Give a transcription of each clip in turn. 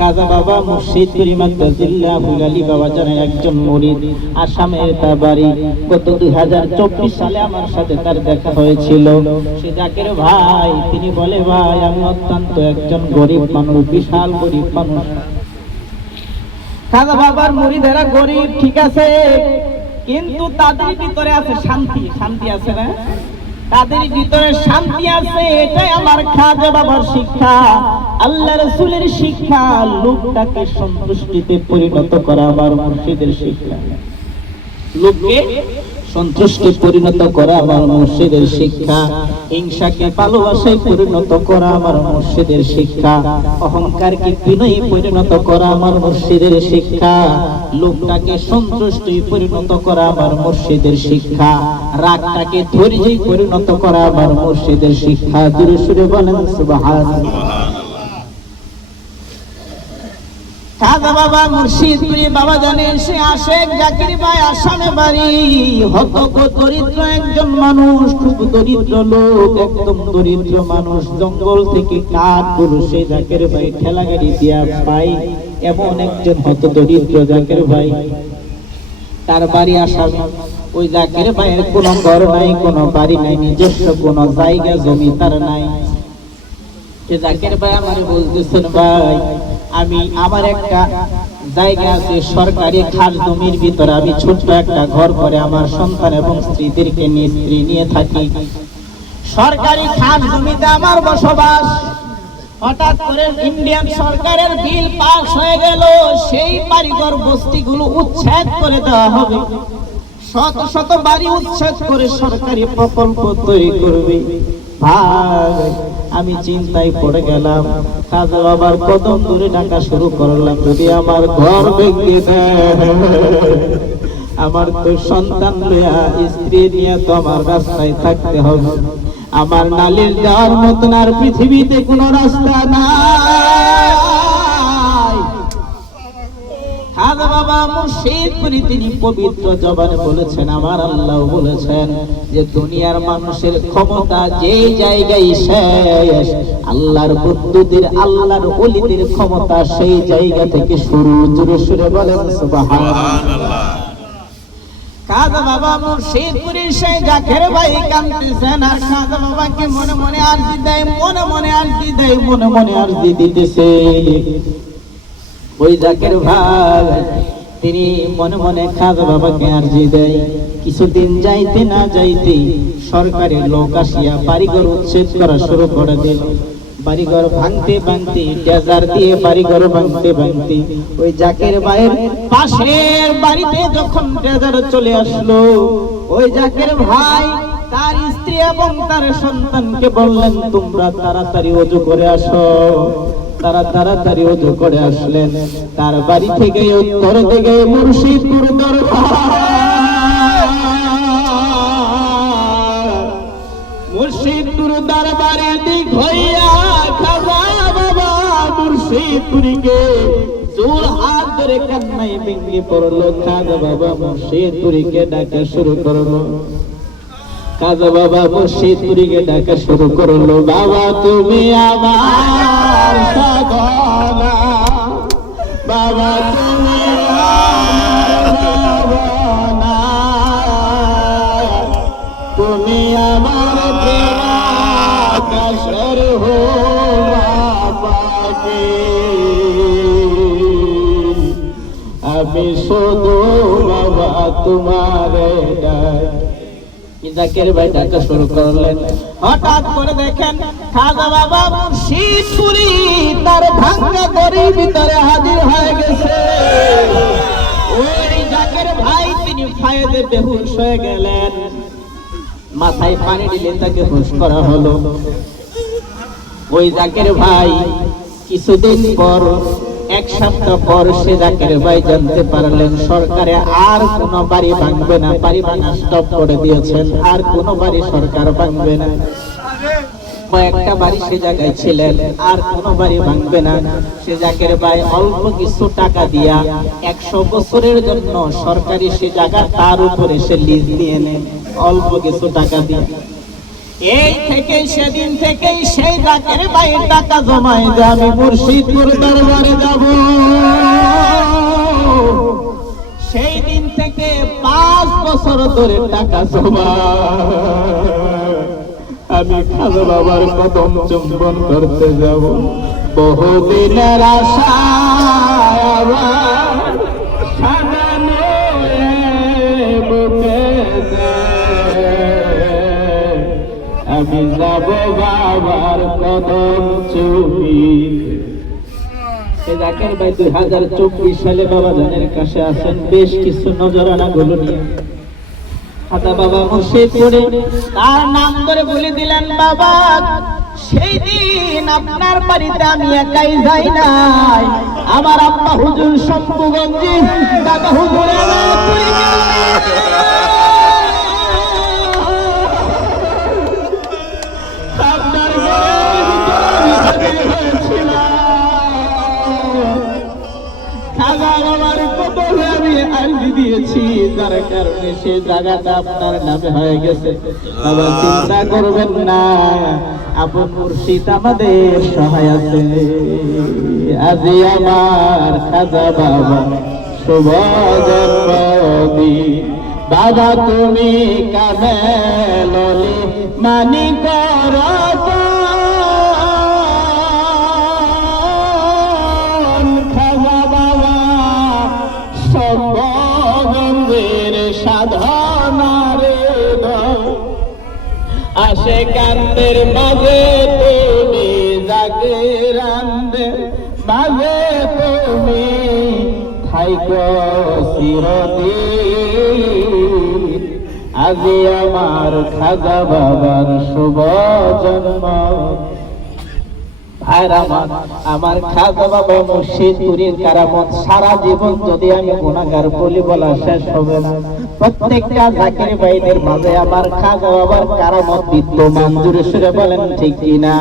কাজা বাবা মুর্শিদ মাদ্দাজিল্লাহুল আলী বাবা জানেন একজন মুরিদ, আসামের তার বাড়ি। গত 2024 সালে আমার সাথে তার দেখা হয়েছিল। সে জাকের ভাই, তিনি বলে ভাই আমি অত্যন্ত একজন গরিব মানুষ, বিশাল গরিব মানুষ। কাজা বাবার মুরিদেরা গরিব ঠিক আছে, কিন্তু তাদের ভিতরে আছে শান্তি। শান্তি আছে না? তাদের ভিতরে শান্তি আছে। এটাই আমার খাজা বাবার শিক্ষা, আল্লাহ রাসূলের শিক্ষা। লোকটাকে সন্তুষ্টিতে পরিণত করা আমার মুর্শিদের শিক্ষা। লোককে সন্তুষ্টি পরিণত করা আমার মুর্শিদের শিক্ষা। হিংসাকে ভালোবাসায় পরিণত করা আমার মুর্শিদের শিক্ষা। অহংকারকে বিনয়ে পরিণত করা আমার মুর্শিদের শিক্ষা। লোকটাকে সন্তুষ্টি পরিণত করা আমার মুর্শিদের শিক্ষা। রাগটাকে ধৈর্যে পরিণত করা আমার মুর্শিদের শিক্ষা। জোরে সুরে বলেন সুবহানাল্লাহ। খাজা বাবা মুর্শিদপুরে বাবা জানেন সে আশেক জাকির ভাই আসামে বাড়ি। হতক দরিদ্র একজন মানুষ, খুব দরিদ্র লোক, একদম দরিদ্র মানুষ। জঙ্গল থেকে কাঠগুলো সে জাকির ভাই ঠেলা গাড়ি দিয়া পাই। এমন একজন হত দরিদ্র জাকির ভাই, তার বাড়ি আসামে। ওই জাকির ভাইয়ের কোনো ঘর নাই, কোনো বাড়ি নাই, নিজস্ব কোনো জায়গা জমি তার নাই। সে জাকির ভাই আমারে বলতেছেন ভাই আমি আমার একটা জায়গা আছে সরকারি খাস জমির ভিতরে, আমি ছোট্ট একটা ঘর করে আমার সন্তান এবং স্ত্রীদেরকে নিয়ে স্ত্রী নিয়ে থাকি। সরকারি খাস জমিতে আমার বসবাস। হঠাৎ করে ইন্ডিয়ান সরকারের বিল পাস হয়ে গেল, সেই বাড়িঘর বস্তিগুলো উচ্ছেদ করে দেওয়া হবে। শত শত বাড়ি উচ্ছেদ করে সরকারি প্রকল্প তৈরি করবে। ভাই আমি চিন্তায় পড়ে গেলাম। খাজা বাবার কদম ধরে ডাকা শুরু করলাম, যদি আমার ঘর ভেঙে দেয়, আমার তো সন্তান লইয়া স্ত্রী নিয়ে তো আমার রাস্তায় থাকতে হবে। আমার নালিশ দেওয়ার মতন আর পৃথিবীতে কোনো রাস্তা নাই। খাজা বাবা মুর্শিদপুরে তিনি পবিত্র জবানে বলেছেন, আমার আল্লাহ বলেছেন যে দুনিয়ার মানুষের ক্ষমতা যে জায়গায় শেষ, আল্লাহর বন্ধুদের আল্লাহর ওলিদের ক্ষমতা সেই জায়গা থেকে শুরু। জোরে সুরে বলেন সুবহানাল্লাহ। খাজা বাবা মুর্শিদপুরে সেই জাকের ভাই কাঁদতেছেন, আর খাজা বাবাকে মনে মনে আরজি দেয়, মনে মনে আরজি দেয়, মনে মনে আরজি দিতেছে। ওই জাকের ভাই তিনি মনে মনে খাজা বাবাকে আরজি দেয়। কিছুদিন যাইতে না যাইতে সরকারের লোক আসিয়া বাড়িঘর উচ্ছেদ করা শুরু করে দিল। বাড়িঘর ভাঙতে ভাঙতে, ডেজার দিয়ে বাড়িঘর ভাঙতে ভাঙতে ওই জাকের ভাইয়ের পাশের বাড়িতে যখন ডেজার চলে আসলো, ওই জাকের ভাই তার স্ত্রী এবং তার সন্তানকে বললেন তোমরা তাড়াতাড়ি ওযু করে আসো। তারা তাড়াতাড়ি ওযু করে আসলেন। তার বাড়ি থেকে উত্তর দিকে মুর্শিদপুর দরবার, মুর্শিদপুর দরবারে দিক হইয়া খাজা বাবা মুর্শিদপুরীকে জোর হাত ধরে কান্নায় ভেঙে পড়লো। খাজা বাবা মুর্শিদপুরীকে ডাকা শুরু করলো। খাজা বাবা মুর্শিদপুরীকে ডাকা শুরু করলো, বাবা তুমি আমার সাধনা, বাবা তুমি আমার ভাবনা, তুমি আমার আকাশের হো বাবাকে, আমি শুধু বাবা তোমারে ডাকি। জাকের ভাই ডাকা শুরু করলেন। হঠাৎ করে দেখেন খাজা বাবা মুর্শিদপুরী তার ভাঙা গড়ির ভিতরে হাজির হয়ে গেছে। ওই জাকের ভাই তিনি ফায়েদে বেহুশ হয়ে গেলেন। মাথায় পানি দিলে তাকে হুঁশ করা হলো। ওই জাকের ভাই কিছুদিন পর, এক সপ্তাহ পর সে জাকের ভাই জানতে পারলেন সরকারে আর কোনো বাড়ি ভাঙবে না, বাড়ি ভাঙা স্টপ করে দিয়েছেন, আর কোনো বাড়ি সরকার ভাঙবে না। কয়েকটা বাড়ি সে জায়গায় ছিলেন, আর কোনো বাড়ি ভাঙবে না। সে জাকের ভাই অল্প কিছু টাকা দিয়া 100 বছরের জন্য সরকারি সে জায়গা তার উপরে সে লিজ নিয়ে নেন, অল্প কিছু টাকা দিয়ে। এই থেকে সেদিন থেকে সেই জাকের ভাইয়ের টাকা জমায় যে আমি মুর্শিদপুর দরবারে যাব। সেই দিন থেকে 5 বছর ধরে টাকা জমা আমি খাজা বাবার কদম চুম্বন করতে যাব। বহুদিনের আশা আমি যাব বাবার কদম চুমি। এই জাকের ভাই 2024 সালে বাবা জানের কাছে আসেন বেশ কিছু নজরানা গুলো নিয়ে। খাজা বাবা মুর্শিদপুরে তার নাম ধরে বলে দিলেন, বাবা সেই দিন আপনার বাড়িতে আমি একাই যাই নাই, আমার আব্বা হুজুর শম্ভুগঞ্জে দাদা হুজুর দিয়েছি, যার কারণে সে জায়গাটা আপনার নামে হয়ে গেছে। বাবা চিন্তা করবেন না, আপন মুর্শিদ আমাদের সহায় আছে। আজি আমার খাজা বাবা শুভ জন্মদিন, বাবা তুমি কামেলি মানি কর সাধনারে আসে কান্দের মাঝে তুমি জাগিরান্দের মাঝে তুমি থাইকো চিরদিন। আজি আমার খাজা বাবার শুভ জন্ম। আমার খাজা বাবা মুর্শিদপুরের কারামত সারা জীবন যদি আমি গুনাহগার বলি বলা শেষ হবে না। প্রত্যেকটা জাকির ভাইদের মাঝে আমার খাজা বাবার কারামত বিদ্যমান। জোরে সুরে বলেন ঠিক কিনা?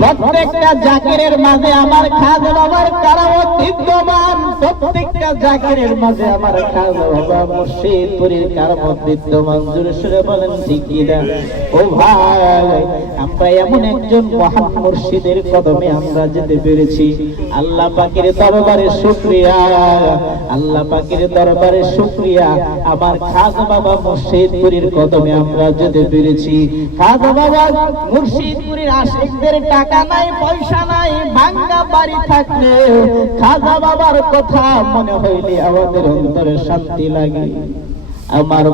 প্রত্যেকটা জাকিরের মাঝে আমার খাজা বাবার কারামত বিদ্যমান। প্রত্যেকটা জাকিরের মাঝে আমার খাজা বাবা মুর্শিদপুরের কারামত বিদ্যমান। জোরে সুরে বলেন ঠিক কিনা? ও ভাই, আমরা এমন একজন মহান মুর্শিদের কদমে আমরা যেতে পেরেছি। আল্লাহ পাকের দরবারে শুকরিয়া, আল্লাহ পাকের দরবারে শুকরিয়া। আমার খাজা বাবা মুর্শিদপুরের কদমে আমরা যেতে পেরেছি। খাজা বাবা মুর্শিদপুরের আশিকদের টাকা নাই, পয়সা নাই, ভাঙা বাড়ি থাকলে খাজা বাবার কথা মনে হইলে আমাদের অন্তরে শান্তি লাগে। আমার